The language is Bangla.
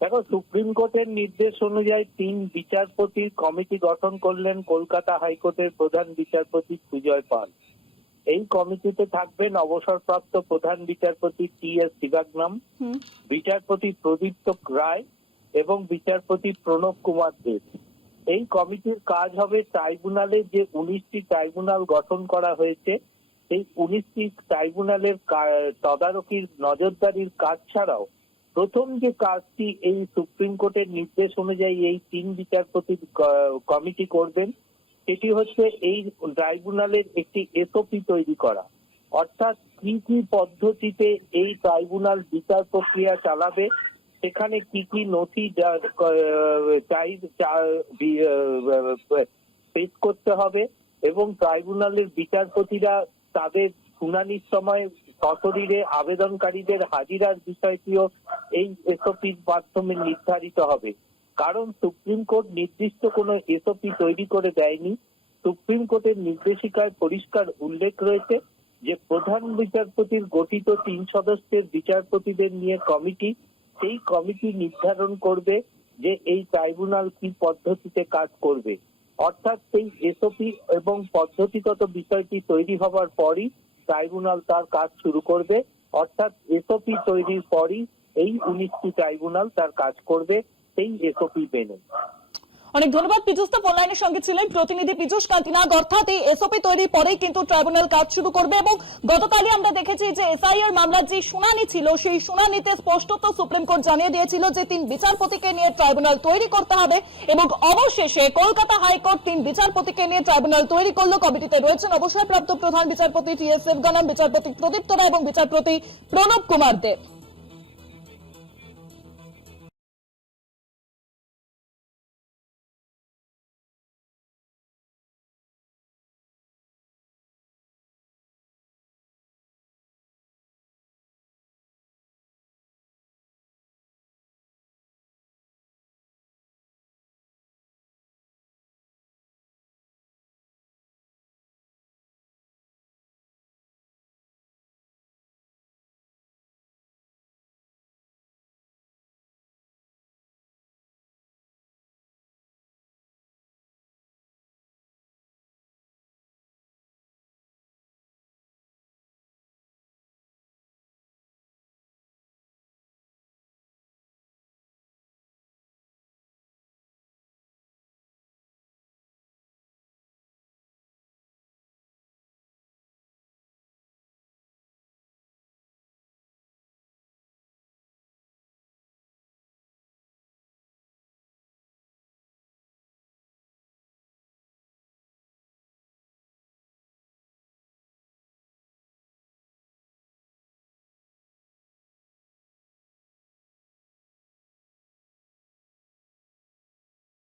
দেখো, সুপ্রিম কোর্টের নির্দেশ অনুযায়ী 3 বিচারপতির কমিটি গঠন করলেন কলকাতা হাইকোর্টের প্রধান বিচারপতি সুজয় পাল। এই কমিটিতে থাকবেন অবসরপ্রাপ্ত প্রধান বিচারপতি টি.এস. শিবাগনাম, বিচারপতি প্রদীপ্ত রায় এবং বিচারপতি প্রণব কুমার দেব। এই কমিটির কাজ হবে ট্রাইব্যুনালে যে 19টি ট্রাইব্যুনাল গঠন করা হয়েছে, এই 19টি ট্রাইব্যুনালের তদারকির নজরদারির কাজ ছাড়াও প্রথম যে কাজটি এই সুপ্রিম কোর্টের নির্দেশ অনুযায়ী এই 3 বিচারপতির কমিটি করবেন, সেটি হচ্ছে এই ট্রাইব্যুনালের একটি এসওপি তৈরি করা। অর্থাৎ কি কি পদ্ধতিতে এই ট্রাইব্যুনাল বিচার প্রক্রিয়া চালাবে, সেখানে কি কি নথি পেশ করতে হবে এবং ট্রাইব্যুনালের বিচারপতিরা তাদের শুনানির সময় সশরীরে আবেদনকারীদের হাজিরার বিষয়টিও এই এসওপির মাধ্যমে নির্ধারিত হবে। কারণ সুপ্রিম কোর্ট নির্দিষ্ট কোনো এসওপি তৈরি করে দেয়নি। সুপ্রিম কোর্টের নির্দেশিকায় পরিষ্কার উল্লেখ রয়েছে যে প্রধান বিচারপতির গঠিত 3 সদস্যের বিচারপতিদের নিয়ে কমিটি, সেই কমিটি নির্ধারণ করবে যে এই ট্রাইব্যুনাল কি পদ্ধতিতে কাজ করবে। অর্থাৎ সেই এসওপি এবং পদ্ধতিগত বিষয়টি তৈরি হবার পরই ট্রাইব্যুনাল তার কাজ শুরু করবে। অর্থাৎ এসওপি তৈরির পরই এই 19টি ট্রাইব্যুনাল তার কাজ করবে সেই এসওপি মেনে। অনেক ধন্যবাদ। পীযূষ তো ফোন লাইনের সঙ্গে ছিলেন প্রতিনিধি পীযূষ কান্তিনাগ। অর্থাৎ এই এসওপি তৈরির পরেই কিন্তু ট্রাইব্যুনাল কাজ শুরু করবে এবং গতকালই আমরা দেখেছি যে এসআইআর মামলার যে শুনানি ছিল, সেই শুনানিতে স্পষ্টত সুপ্রিম কোর্ট জানিয়ে দিয়েছিল যে 3 বিচারপতিকে নিয়ে ট্রাইব্যুনাল তৈরি করতে হবে এবং অবশেষে কলকাতা হাইকোর্ট 3 বিচারপতিকে নিয়ে ট্রাইব্যুনাল তৈরি করলো। কমিটিতে রয়েছেন অবসরপ্রাপ্ত প্রধান বিচারপতি টি.এস. শিবগনাম, বিচারপতি প্রদীপ্ত রায় এবং বিচারপতি প্রণব কুমার দেব।